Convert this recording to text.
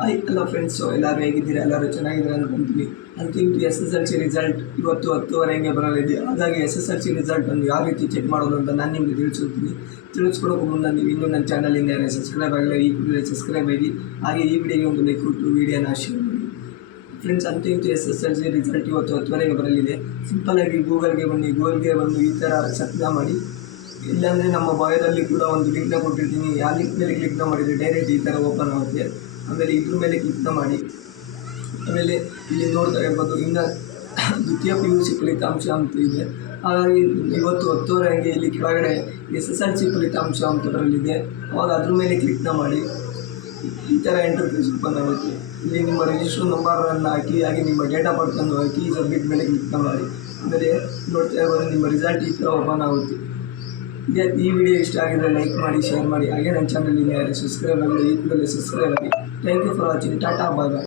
Hi hello friends, ಎಲ್ಲರೂ ಹೇಗಿದ್ದೀರಾ? ಎಲ್ಲರೂ ಚೆನ್ನಾಗಿದ್ದೀರಾ ಅಂದ್ಕೊಂತೀವಿ. ಅಂತೂ SSLC ರಿಸಲ್ಟ್ ಇವತ್ತು 10:30 ಬರಲಿದೆ. ಹಾಗಾಗಿ SSLC ರಿಸಲ್ಟನ್ನು ಯಾವ ರೀತಿ ಚೆಕ್ ಮಾಡೋದು ಅಂತ ನಾನು ನಿಮಗೆ ತಿಳಿಸ್ಕೊಡೋಕೆ ಮುನ್ನ ನೀವು ಇನ್ನೂ ನನ್ನ ಚಾನಲಿಂದ ಯಾರೇ ಸಬ್ಸ್ಕ್ರೈಬ್ ಆಗಿಲ್ಲ, ಈ ಕೂಡಲೇ ಸಬ್ಸ್ಕ್ರೈಬ್ ಆಗಿ, ಹಾಗೆ ಈ ವಿಡಿಯೋಗೆ ಒಂದು ಲೈಕ್ ಕೊಟ್ಟು ವಿಡಿಯೋನ ಶೇರ್ ಮಾಡಿ. ಫ್ರೆಂಡ್ಸ್, ಅಂತೂ SSLC ರಿಸಲ್ಟ್ ಇವತ್ತು 10:30 ಬರಲಿದೆ. ಸಿಂಪಲ್ಲಾಗಿ ಗೂಗಲ್ಗೆ ಬಂದು ಈ ಥರ ಸರ್ಚ್ ಮಾಡಿ, ಇಲ್ಲಾಂದರೆ ನಮ್ಮ ಬಾಯೋದಲ್ಲಿ ಕೂಡ ಒಂದು ಲಿಂಕ್ನ ಕೊಟ್ಟಿರ್ತೀನಿ. ಆ ಲಿಂಕ್ ಮೇಲೆ ಕ್ಲಿಕ್ ಮಾಡಿದರೆ ಡೈರೆಕ್ಟ್ ಈ ಥರ ಓಪನ್ ಆಗುತ್ತೆ. ಆಮೇಲೆ ಇದ್ರ ಮೇಲೆ ಕ್ಲಿಕ್ ಮಾಡಿ, ಆಮೇಲೆ ಇಲ್ಲಿ ನೋಡ್ತಾ ಇರ್ಬೋದು, ಇನ್ನು ದ್ವಿತೀಯ PUC ಫಲಿತಾಂಶ ಅಂತ ಇದೆ. ಹಾಗಾಗಿ ಇವತ್ತು 10:30 ಇಲ್ಲಿ ಕೆಳಗಡೆ SSLC ಫಲಿತಾಂಶ ಅಂತ ಬರಲಿದೆ. ಅವಾಗ ಅದ್ರ ಮೇಲೆ ಕ್ಲಿಕ್ ಮಾಡಿ ಈ ಥರ ಇಂಟರ್ಫೇಸ್ ಓಪನ್ ಆಗುತ್ತೆ. ಇಲ್ಲಿ ನಿಮ್ಮ ರಿಜಿಸ್ಟರ್ ನಂಬರನ್ನು ಹಾಕಿ, ಹಾಗೆ ನಿಮ್ಮ ಡೇಟ್ ಆಫ್ ಬರ್ತನ್ನು ಹಾಕಿ ಸಬ್ಮಿಟ್ ಮೇಲೆ ಕ್ಲಿಕ್ ಮಾಡಿ. ಆಮೇಲೆ ನೋಡ್ತಾ ಇರ್ಬೋದು, ನಿಮ್ಮ ರಿಸಲ್ಟ್ ಈ ಥರ ಓಪನ್ ಆಗುತ್ತೆ. ಈ ವಿಡಿಯೋ ಇಷ್ಟ ಆಗಿದ್ರೆ ಲೈಕ್ ಮಾಡಿ, ಶೇರ್ ಮಾಡಿ, ಹಾಗೆ ನನ್ನ ಚಾನಲ್ ಯಾರು ಸಬ್ಸ್ಕ್ರೈಬ್ ಆಗಿಲ್ಲ ಈ ಕೂಡಲೇ ಸಬ್ಸ್ಕ್ರೈಬ್ ಆಗಿ. Thank you for watching. Tata, bye bye.